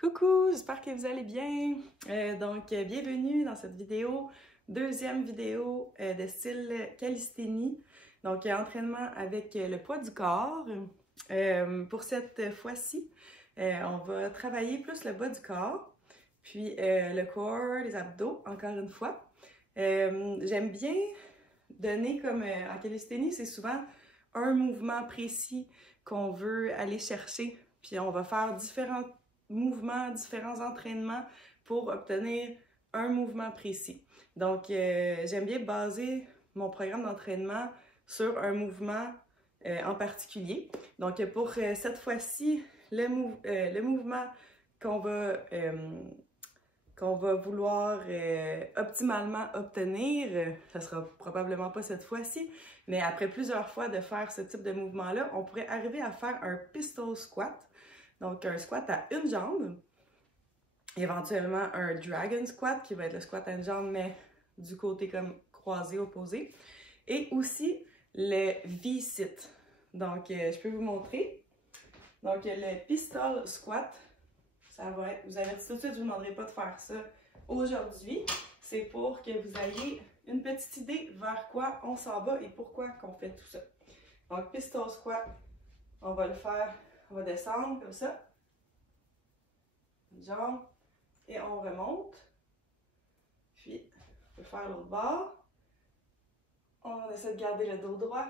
Coucou, j'espère que vous allez bien. Bienvenue dans cette vidéo, deuxième vidéo de style calisthénie, entraînement avec le poids du corps. Pour cette fois-ci, on va travailler plus le bas du corps, puis le corps, les abdos, encore une fois. J'aime bien donner comme en calisthénie, c'est souvent un mouvement précis qu'on veut aller chercher, puis on va faire différents mouvements, différents entraînements pour obtenir un mouvement précis. Donc, j'aime bien baser mon programme d'entraînement sur un mouvement en particulier. Donc, pour cette fois-ci, le mouvement qu'on va vouloir optimalement obtenir, ça sera probablement pas cette fois-ci, mais après plusieurs fois de faire ce type de mouvement-là, on pourrait arriver à faire un pistol squat. Donc, un squat à une jambe, éventuellement un dragon squat, qui va être le squat à une jambe, mais du côté comme croisé, opposé. Et aussi le V-sit. Donc, je peux vous montrer. Donc, le pistol squat, ça va être, vous avez tout de suite, je ne vous demanderai pas de faire ça aujourd'hui. C'est pour que vous ayez une petite idée vers quoi on s'en va et pourquoi qu'on fait tout ça. Donc, pistol squat, on va le faire. On va descendre comme ça, une jambe, et on remonte. Puis, on peut faire l'autre bord. On essaie de garder le dos droit.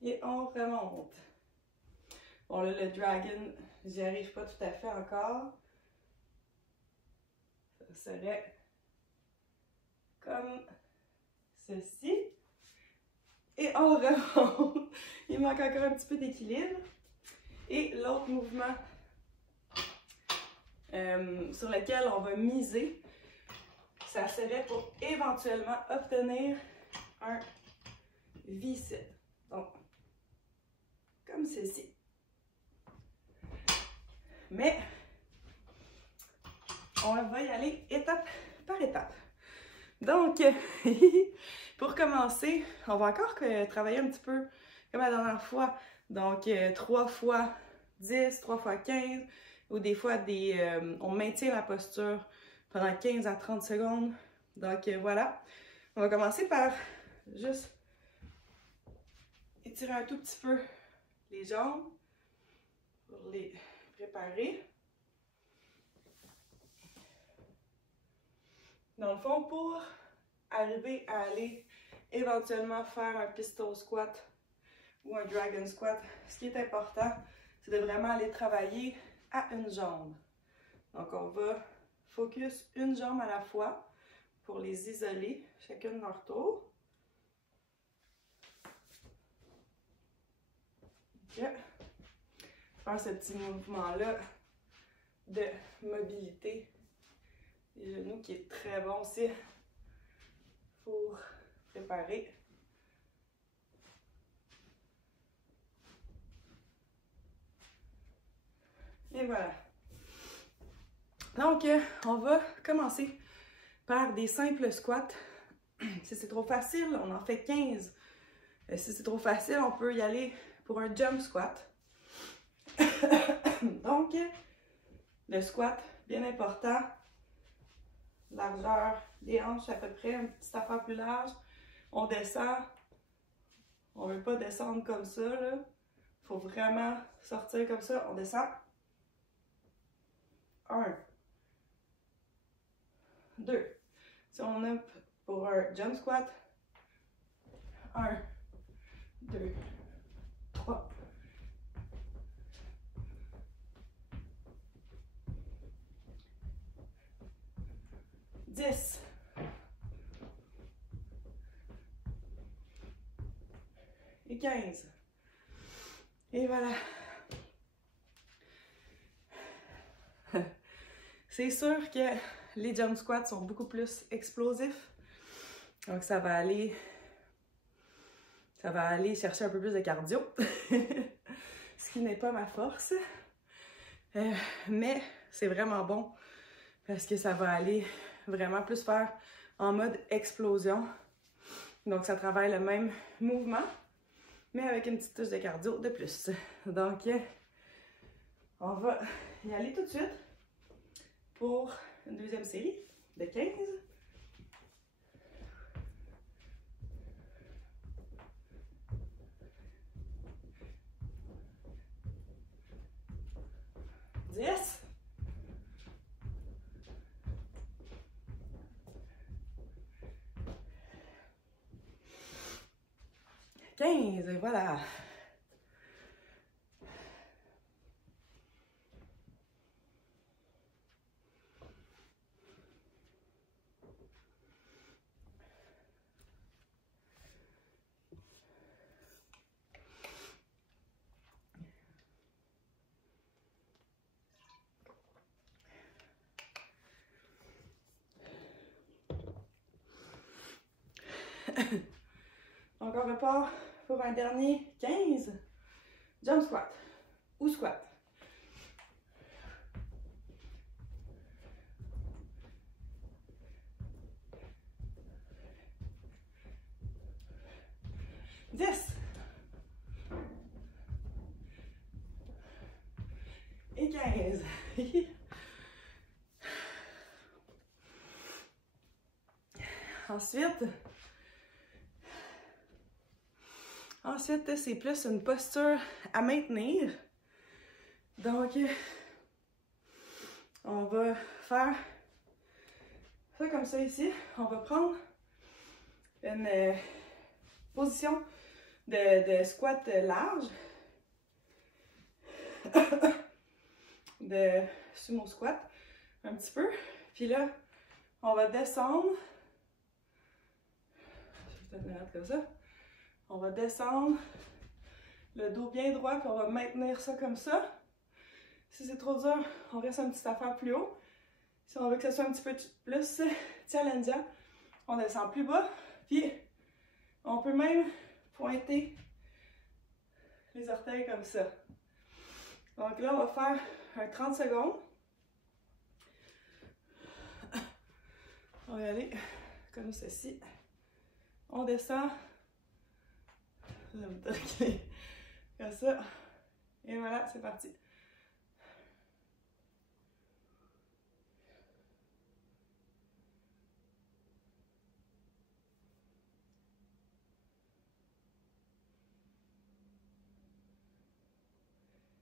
Et on remonte. Bon, là, le dragon, j'y arrive pas tout à fait encore. Ça serait comme ceci. Et on remonte. Il manque encore un petit peu d'équilibre. Et l'autre mouvement sur lequel on va miser, ça serait pour éventuellement obtenir un V-sit. Donc, comme ceci. Mais, on va y aller étape par étape. Donc, pour commencer, on va encore travailler un petit peu comme la dernière fois. Donc, 3 fois 10, 3 fois 15, ou des fois, on maintient la posture pendant 15 à 30 secondes. Donc, voilà. On va commencer par juste étirer un tout petit peu les jambes pour les préparer. Dans le fond, pour arriver à aller éventuellement faire un pistol squat ou un dragon squat, ce qui est important, c'est de vraiment aller travailler à une jambe. Donc, on va focus une jambe à la fois pour les isoler, chacune leur tour. Okay. Faire ce petit mouvement-là de mobilité des genoux qui est très bon aussi pour préparer. Et voilà. Donc, on va commencer par des simples squats. Si c'est trop facile, on en fait 15. Si c'est trop facile, on peut y aller pour un jump squat. Donc, le squat, bien important. Largeur des hanches à peu près, une petite affaire plus large. On descend. On ne veut pas descendre comme ça, là. Il faut vraiment sortir comme ça. On descend. 1, 2. Si on a pour un jump squat, 1, 2, 3. 10. Et 15. Et voilà. C'est sûr que les jump squats sont beaucoup plus explosifs. Donc, ça va aller chercher un peu plus de cardio. Ce qui n'est pas ma force. Mais c'est vraiment bon parce que ça va aller vraiment plus faire en mode explosion. Donc, ça travaille le même mouvement, mais avec une petite touche de cardio de plus. Donc, On va y aller tout de suite pour une deuxième série de 15. Dix. 15, et voilà. Donc, on repart pour un dernier 15. Jump squat ou squat. Dix. Et 15. Ensuite, c'est plus une posture à maintenir. Donc, on va faire ça comme ça ici. On va prendre une position de squat large, de sumo squat, un petit peu. Puis là, on va descendre. Je vais peut-être me mettre comme ça. On va descendre, le dos bien droit, puis on va maintenir ça comme ça. Si c'est trop dur, on reste une petite affaire plus haut. Si on veut que ce soit un petit peu plus challengeant, on descend plus bas, puis on peut même pointer les orteils comme ça. Donc là, on va faire un 30 secondes. On va y aller comme ceci. On descend. Comme ça. Et voilà, c'est parti.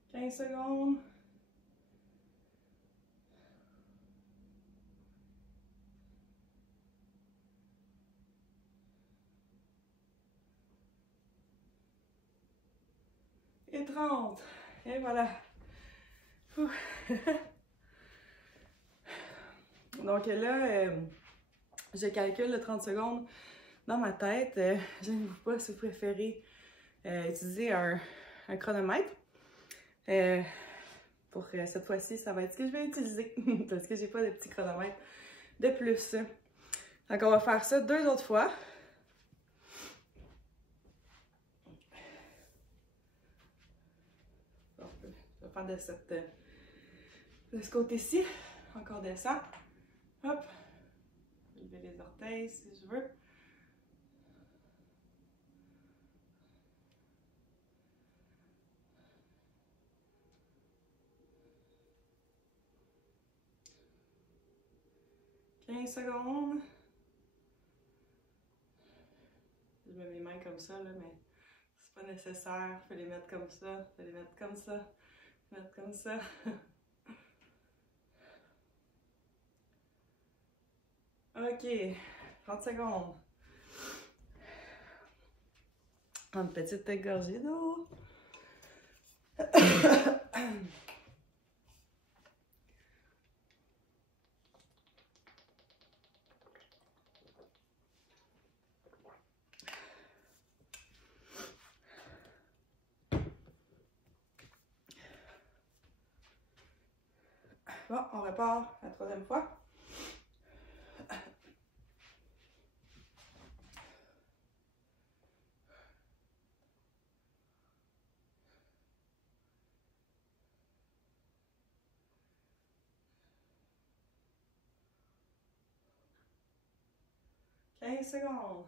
« 15 secondes. Et 30. Et voilà. Donc là, je calcule le 30 secondes dans ma tête. Je ne sais pas si vous préférez utiliser un chronomètre. Pour cette fois-ci, ça va être ce que je vais utiliser parce que j'ai pas de petit chronomètre de plus. Donc on va faire ça 2 autres fois. Je vais faire de ce côté-ci. Encore descend. Hop. Lever les orteils si je veux. « 15 secondes. Je mets mes mains comme ça, là, mais c'est pas nécessaire. Il faut les mettre comme ça. Il faut les mettre comme ça. Mettre comme ça. OK. 30 secondes. Une petite gorgée d'eau. Bon, on repart la 3e fois. « 15 secondes.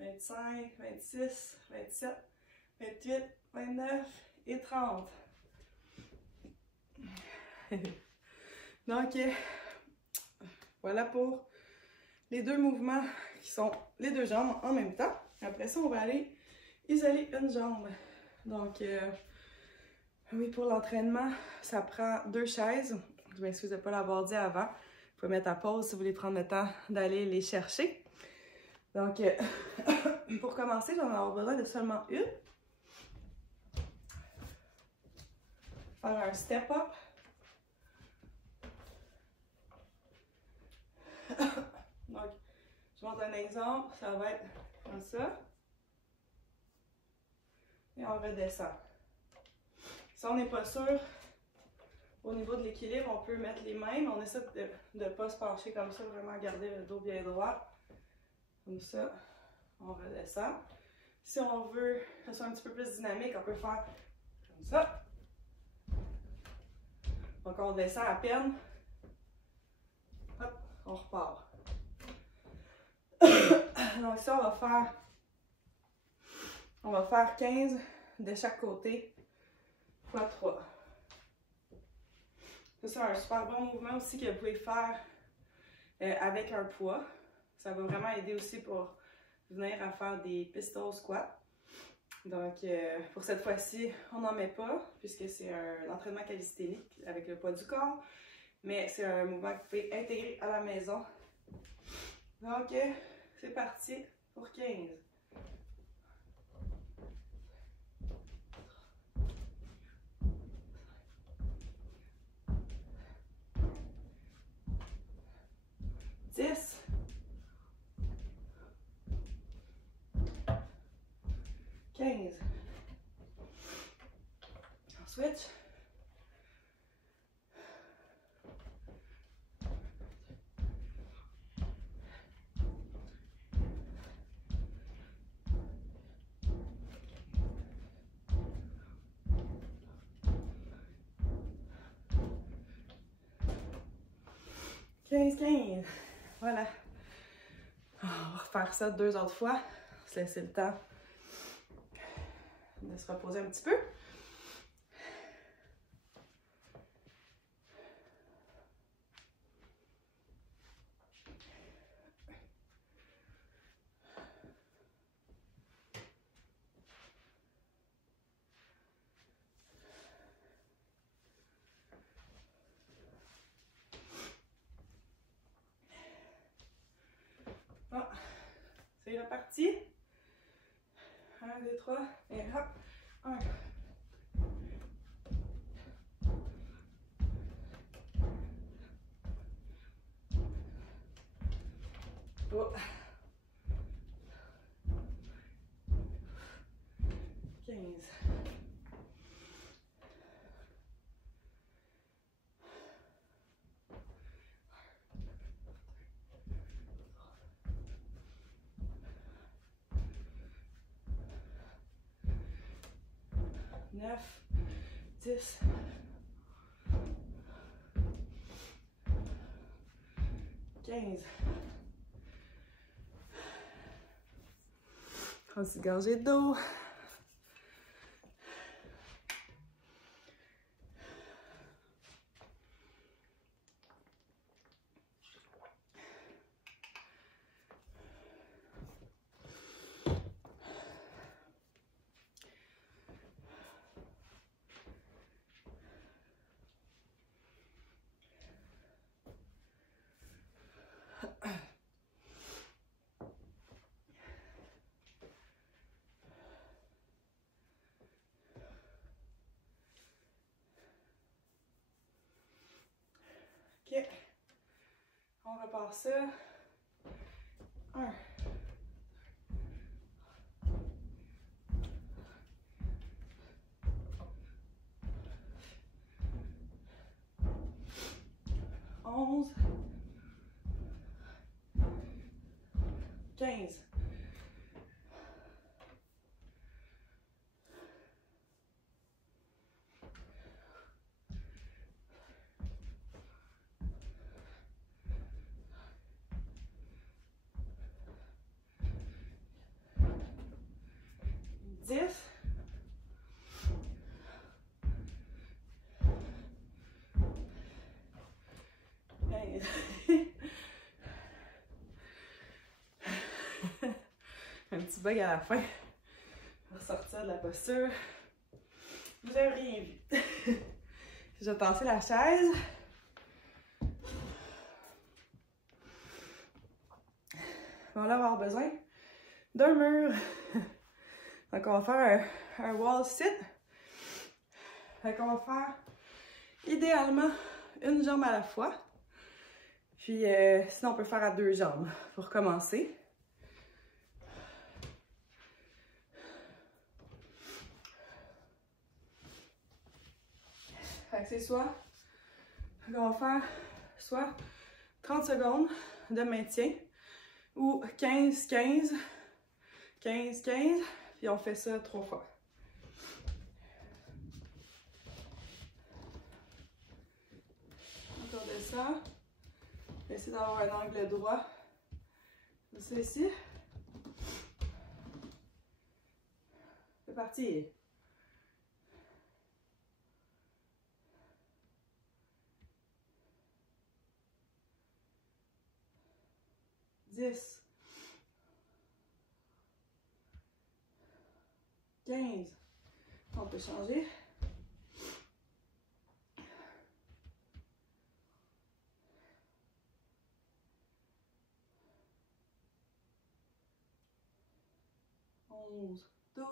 25, 26, 27, 28, 29 et 30. Donc, voilà pour les deux mouvements qui sont les deux jambes en même temps. Après ça, on va aller isoler une jambe. Donc, oui, pour l'entraînement, ça prend 2 chaises. Je m'excuse de ne pas l'avoir dit avant. Vous pouvez mettre à pause si vous voulez prendre le temps d'aller les chercher. Donc, pour commencer, j'en vais avoir besoin de seulement une. Faire un step up. Donc, je montre un exemple. Ça va être comme ça. Et on redescend. Si on n'est pas sûr au niveau de l'équilibre, on peut mettre les mains, mais on essaie de ne pas se pencher comme ça, vraiment garder le dos bien droit. Comme ça, on redescend. Si on veut que ce soit un petit peu plus dynamique, on peut faire comme ça. Donc on descend à peine. Hop, on repart. Donc ça, on va faire 15 de chaque côté fois 3. C'est un super bon mouvement aussi que vous pouvez faire avec un poids. Ça va vraiment aider aussi pour venir à faire des pistol squats. Donc, pour cette fois-ci, on n'en met pas, puisque c'est un entraînement calisthénique avec le poids du corps. Mais c'est un mouvement que vous pouvez intégrer à la maison. Donc, c'est parti pour 15. Switch. 15. Voilà. On va refaire ça 2 autres fois. On va se laisser le temps de se reposer un petit peu. Bon, c'est reparti. 1, 2, 3, et hop, 1. Oh. 15. 9, 10, 15. Prends une petite gorgée d'eau. OK. On repart ça. 1. 11. 15. 12, un petit bug à la fin. On va sortir de la posture. Vous n'avez rien vu. Je vais tasser la chaise. On va avoir besoin d'un mur. Donc on va faire un wall sit. Fait qu'on va faire idéalement une jambe à la fois. Puis sinon on peut faire à 2 jambes pour commencer. Fait que c'est soit, on va faire soit 30 secondes de maintien ou 15-15, 15-15, puis on fait ça 3 fois. On redescend. Essayez d'avoir un angle droit. C'est ici. C'est parti. Dix. 15. On peut changer. 11, 12,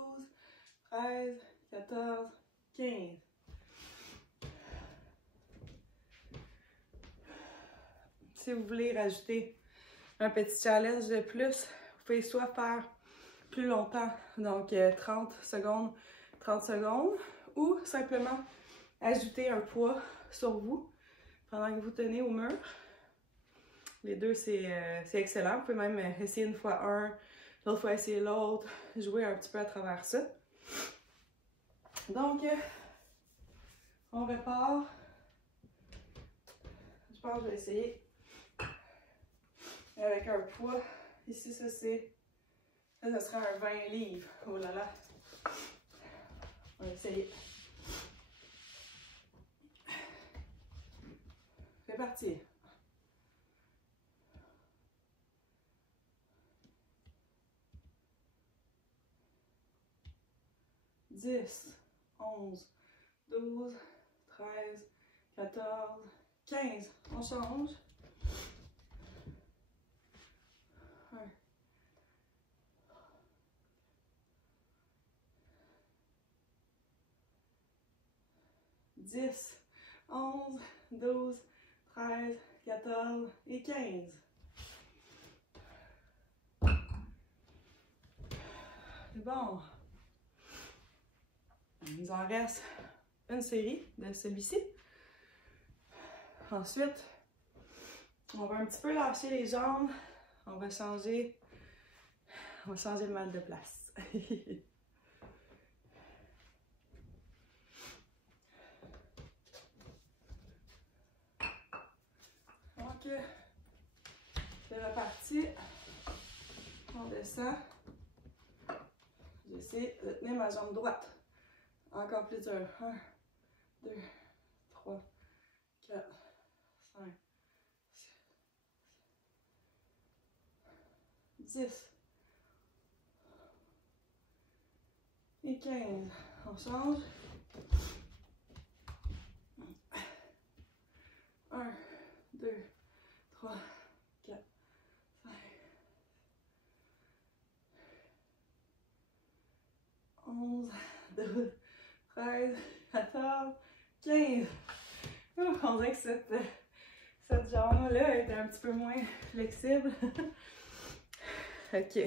13, 14, 15. Si vous voulez rajouter un petit challenge de plus, vous pouvez soit faire plus longtemps, donc 30 secondes, ou simplement ajouter un poids sur vous pendant que vous tenez au mur. Les deux, c'est excellent. Vous pouvez même essayer une fois un, l'autre fois essayer l'autre, jouer un petit peu à travers ça. Donc, on repart. Je pense que je vais essayer avec un poids. Ici, ça c'est... Ça sera un 20 livres. Oh là là. On va essayer. C'est parti. 10, 11, 12, 13, 14, 15. On change. 1. 10, 11, 12, 13, 14 et 15. C'est bon. Il nous en reste une série de celui-ci. Ensuite, on va un petit peu lâcher les jambes. On va changer le mal de place. Donc, c'est reparti. On descend. J'essaie de tenir ma jambe droite. Encore plus dur. 1, 2, 3, 4, 5, 10 et 15. On change. 1, 2, 3, 4, 5, 11, 12, 13, 14, 15. On dirait que cette jambe-là était un petit peu moins flexible. Ok.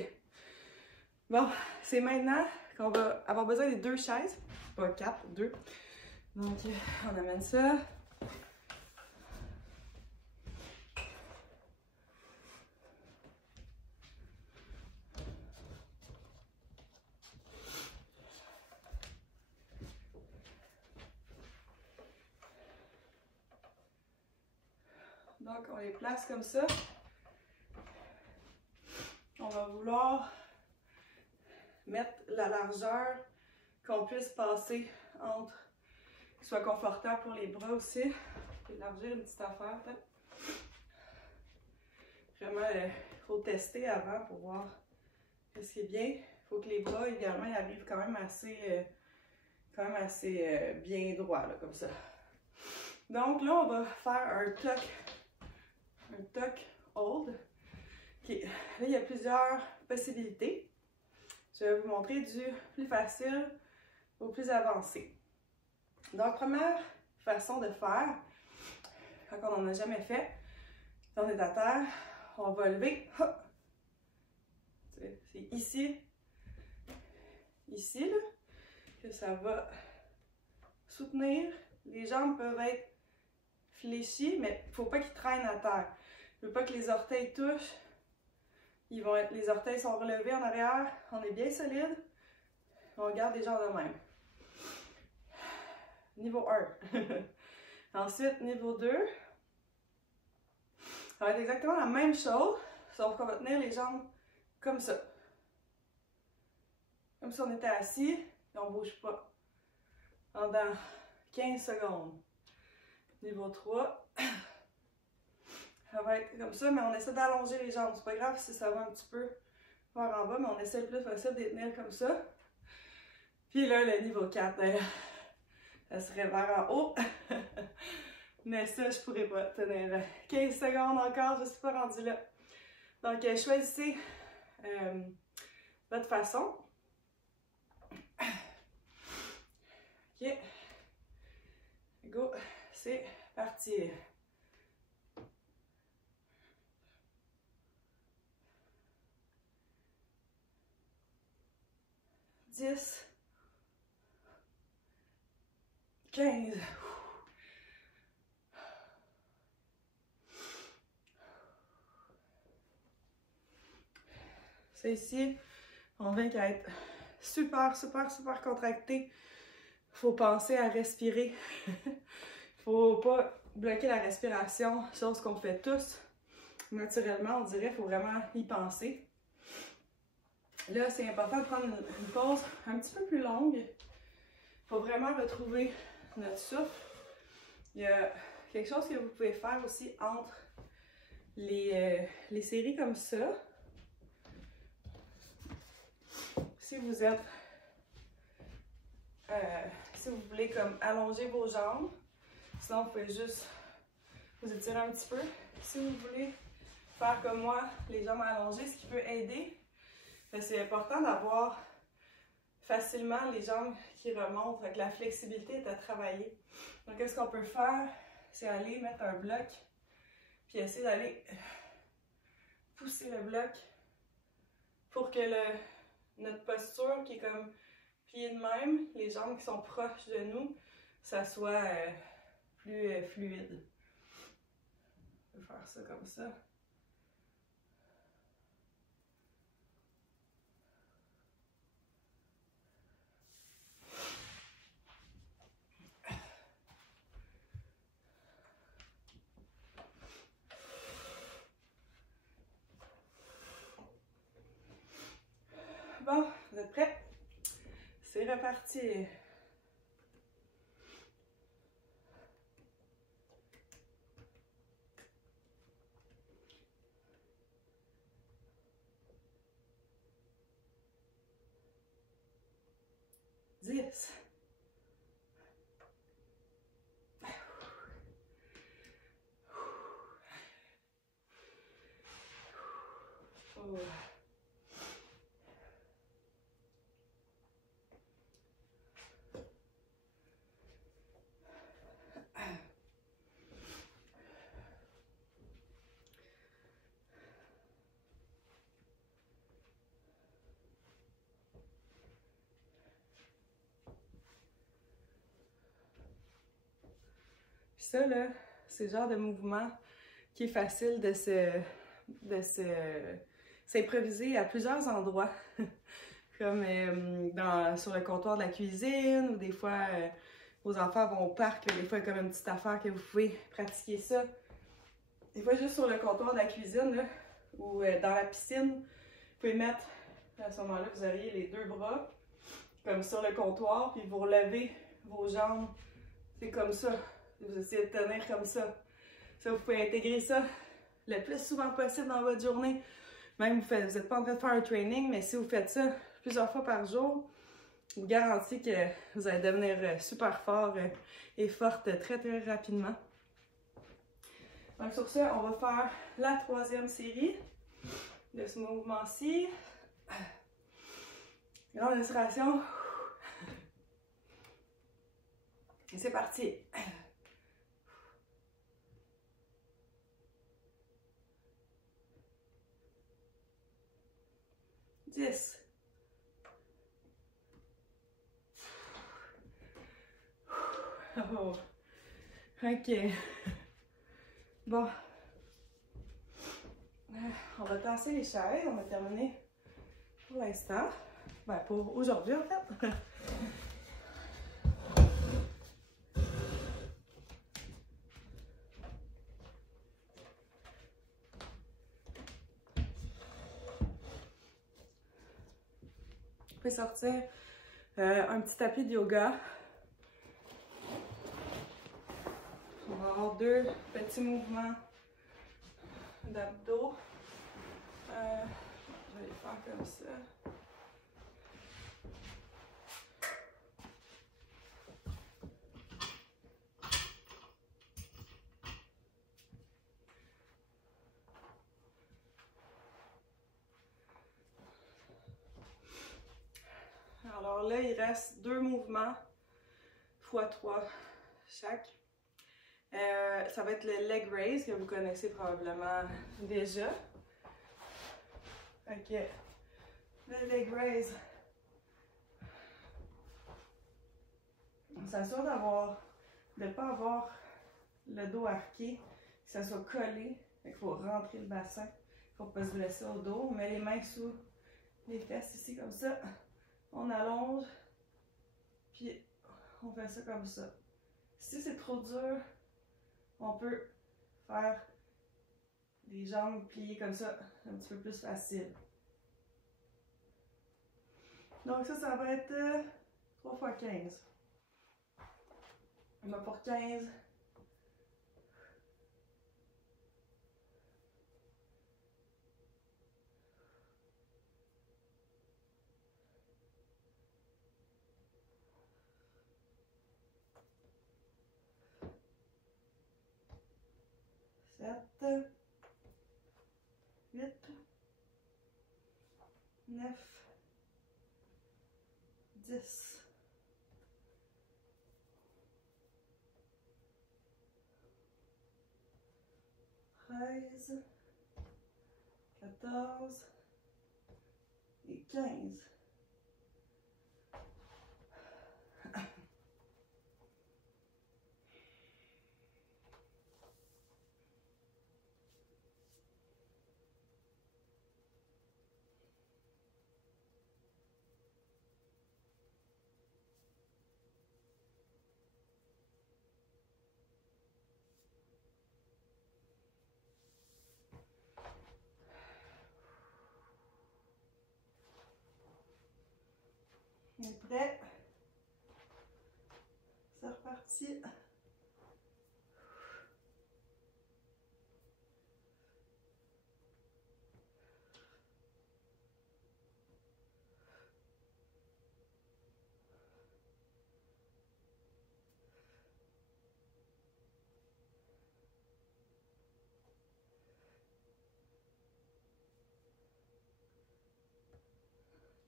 Bon, c'est maintenant qu'on va avoir besoin des 2 chaises. Pas 4, 2. Donc, on amène ça. Donc, on les place comme ça. On va vouloir mettre la largeur qu'on puisse passer entre, qu'il soit confortable pour les bras aussi. Élargir une petite affaire, peut-être. Vraiment, il faut tester avant pour voir Ce qui est bien, il faut que les bras également ils arrivent quand même assez bien droit, là, comme ça. Donc là, on va faire un tuck hold. Okay. Là, il y a plusieurs possibilités. Je vais vous montrer du plus facile au plus avancé. Donc, première façon de faire, quand on n'en a jamais fait, quand on est à terre, on va lever. C'est ici, là, que ça va soutenir. Les jambes peuvent être fléchies, mais il ne faut pas qu'ils traînent à terre. Je ne veux pas que les orteils touchent. Les orteils sont relevés en arrière. On est bien solide. On garde les jambes de même. Niveau 1. Ensuite, niveau 2. Ça va être exactement la même chose, sauf qu'on va tenir les jambes comme ça. Comme si on était assis et on ne bouge pas. Pendant 15 secondes. Niveau 3. Ça va être comme ça, mais on essaie d'allonger les jambes. C'est pas grave si ça va un petit peu vers en bas, mais on essaie le plus possible de les tenir comme ça. Puis là, le niveau 4, ça serait vers en haut. Mais ça, je pourrais pas tenir 15 secondes encore, je suis pas rendue là. Donc, choisissez votre façon. Ok. Go, c'est parti. « 10, 15. Ça ici, on vient qu'à être super contracté. Il faut penser à respirer. Il ne faut pas bloquer la respiration, chose qu'on fait tous. Naturellement, on dirait qu'il faut vraiment y penser. Là, c'est important de prendre une pause un petit peu plus longue. Il faut vraiment retrouver notre souffle. Il y a quelque chose que vous pouvez faire aussi entre les séries comme ça. Si vous êtes, si vous voulez comme allonger vos jambes, sinon vous pouvez juste vous étirer un petit peu. Si vous voulez faire comme moi, les jambes allongées, ce qui peut aider, c'est important d'avoir facilement les jambes qui remontent, donc la flexibilité est à travailler. Donc qu'est-ce qu'on peut faire, c'est aller mettre un bloc, puis essayer d'aller pousser le bloc pour que notre posture qui est comme pliée de même, les jambes qui sont proches de nous, ça soit plus fluide. On peut faire ça comme ça. Bon, vous êtes prêts? C'est reparti. Dix. Oh. Ça, là, c'est le genre de mouvement qui est facile de s'improviser à plusieurs endroits. Comme sur le comptoir de la cuisine, ou des fois, vos enfants vont au parc, des fois, il y a comme une petite affaire que vous pouvez pratiquer ça. Des fois, juste sur le comptoir de la cuisine, là, ou dans la piscine, vous pouvez mettre, à ce moment-là, vous auriez les deux bras, comme sur le comptoir, puis vous relevez vos jambes, c'est comme ça. Vous essayez de tenir comme ça. Ça, vous pouvez intégrer ça le plus souvent possible dans votre journée. même vous n'êtes pas en train de faire un training, mais si vous faites ça plusieurs fois par jour, je vous garantis que vous allez devenir super fort et forte très très rapidement. Donc sur ça, on va faire la troisième série de ce mouvement-ci. Grande inspiration. Et c'est parti. 10. Oh. Ok. Bon. On va tasser les chaises. On va terminer pour l'instant. Ben, pour aujourd'hui, en fait. Vous pouvez sortir un petit tapis de yoga. On va avoir 2 petits mouvements d'abdos. Je vais les faire comme ça. Alors là, il reste 2 mouvements x 3 chaque. Ça va être le leg raise que vous connaissez probablement déjà. Ok. Le leg raise. On s'assure de ne pas avoir le dos arqué, que ça soit collé. Il faut rentrer le bassin. Il ne faut pas se blesser au dos. On met les mains sous les fesses ici comme ça. On allonge. Puis on fait ça comme ça. Si c'est trop dur, on peut faire des jambes pliées comme ça, un petit peu plus facile. Donc ça va être 3 x 15. On va pour 15. Sept, 8, 9, 10, 13, 14 et 15. On est prêt. C'est reparti.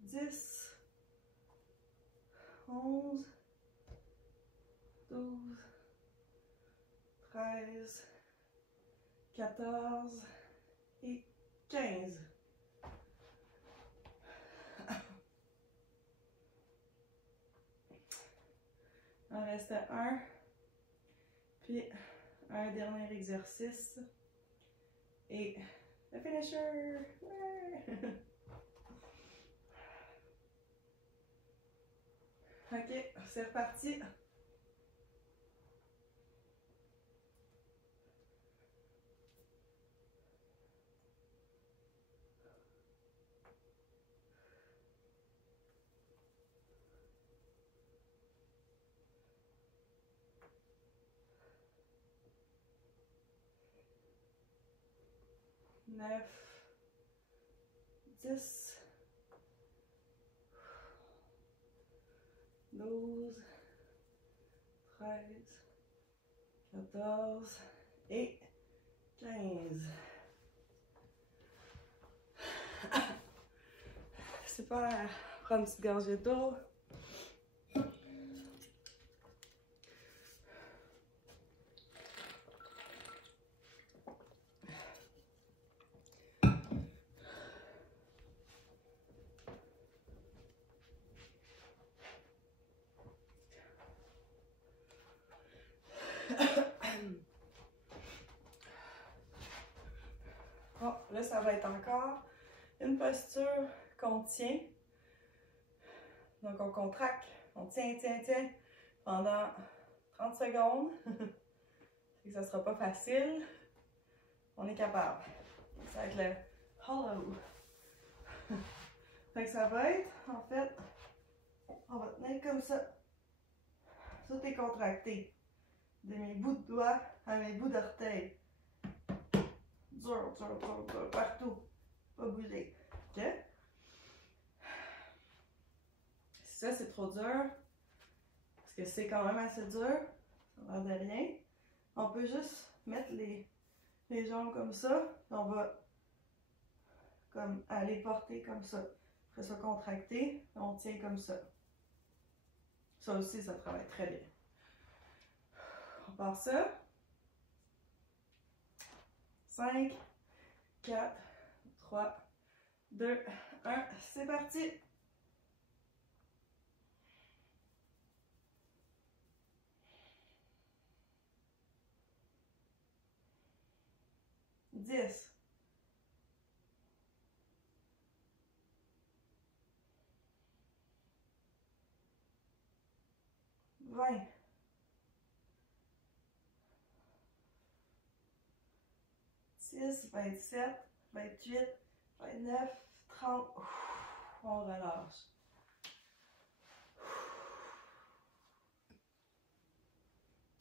Dix, 11, 12, 13, 14 et 15. Il en reste un, puis un dernier exercice et le finisher. Ouais. Ok, c'est reparti. Neuf, 10, 12, 13, 14 et 15. Super. Prends une petite gorgée d'eau. Bon, là, ça va être encore une posture qu'on tient. Donc, on contracte, on tient pendant 30 secondes. Ça ne sera pas facile. On est capable. Ça va être le hollow. Fait que ça va être, en fait, on va tenir comme ça. Tout est contracté. De mes bouts de doigts à mes bouts d'orteils. Dur, partout. Pas bouger. OK? Si ça, c'est trop dur, parce que c'est quand même assez dur, ça n'a l'air de rien, on peut juste mettre les jambes comme ça, et on va comme aller porter comme ça. Après ça, contracter, on tient comme ça. Ça aussi, ça travaille très bien. On part ça. 5, 4, 3, 2, 1, c'est parti! Dix. 20. 26, 27, 28, 29, 30. On relâche.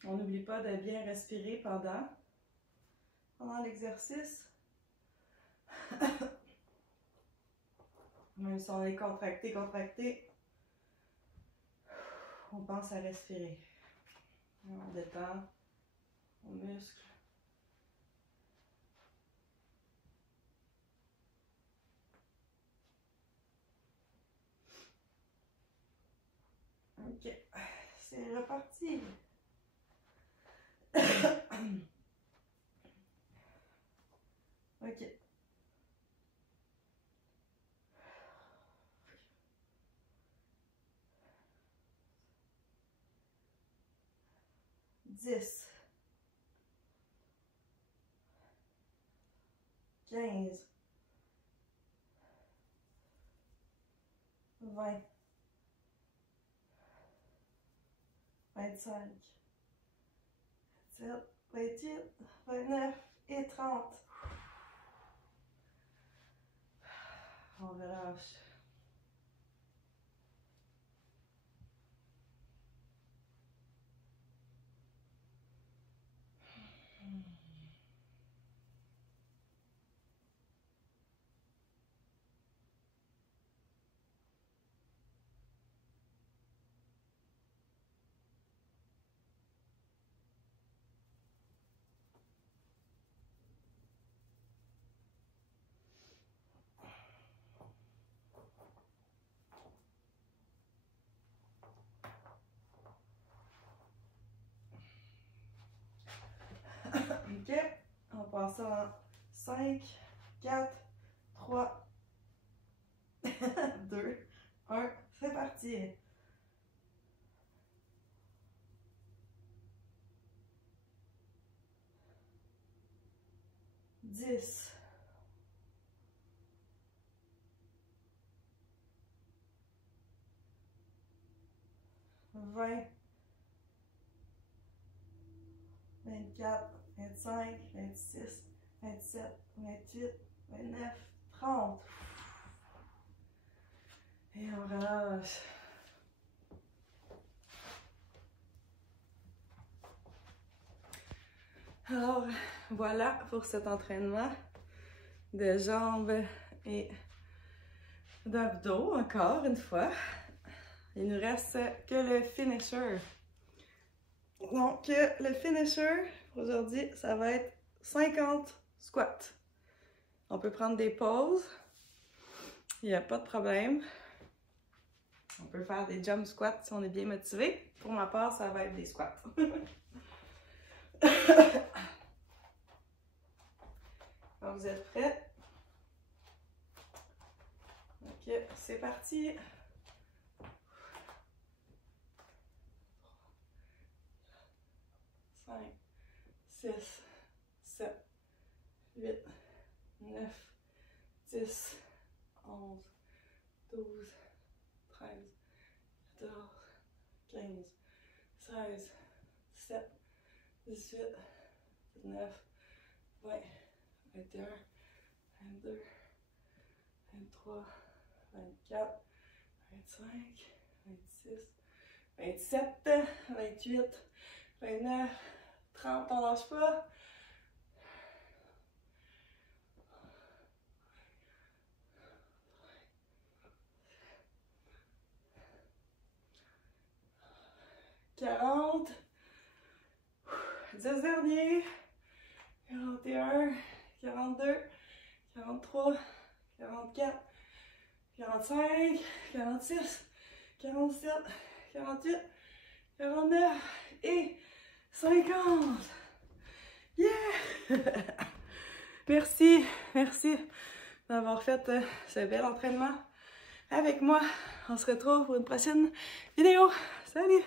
On n'oublie pas de bien respirer pendant l'exercice. Même si on est contracté, on pense à respirer. On détend nos muscles. Ok, c'est reparti. Ok. 10. 15. 20. 25. 27, 28, 29 et 30. On relâche. Ok, on passe ça en 5, 4, 3, 2, 1, c'est parti. 10. 20. 24, 25, 26, 27, 28, 29, 30. Et on relâche. Alors, voilà pour cet entraînement de jambes et d'abdos, encore une fois. Il nous reste que le finisher. Donc, le finisher, pour aujourd'hui, ça va être 50 squats. On peut prendre des pauses. Il n'y a pas de problème. On peut faire des jump squats si on est bien motivé. Pour ma part, ça va être des squats. Donc, vous êtes prêts? Ok, c'est parti. 5, 6, 7, 8, 9, 10, 11, 12, 13, 14, 15, 16, 17, 18, 19, 20, 21, 22, 23, 24, 25, 26, 27, 28, 29, 30, on lâche pas. « 40, 10 derniers, 41, 42, 43, 44, 45, 46, 47, 48, 49 et 50. Yeah! Merci d'avoir fait ce bel entraînement avec moi. On se retrouve pour une prochaine vidéo. Salut!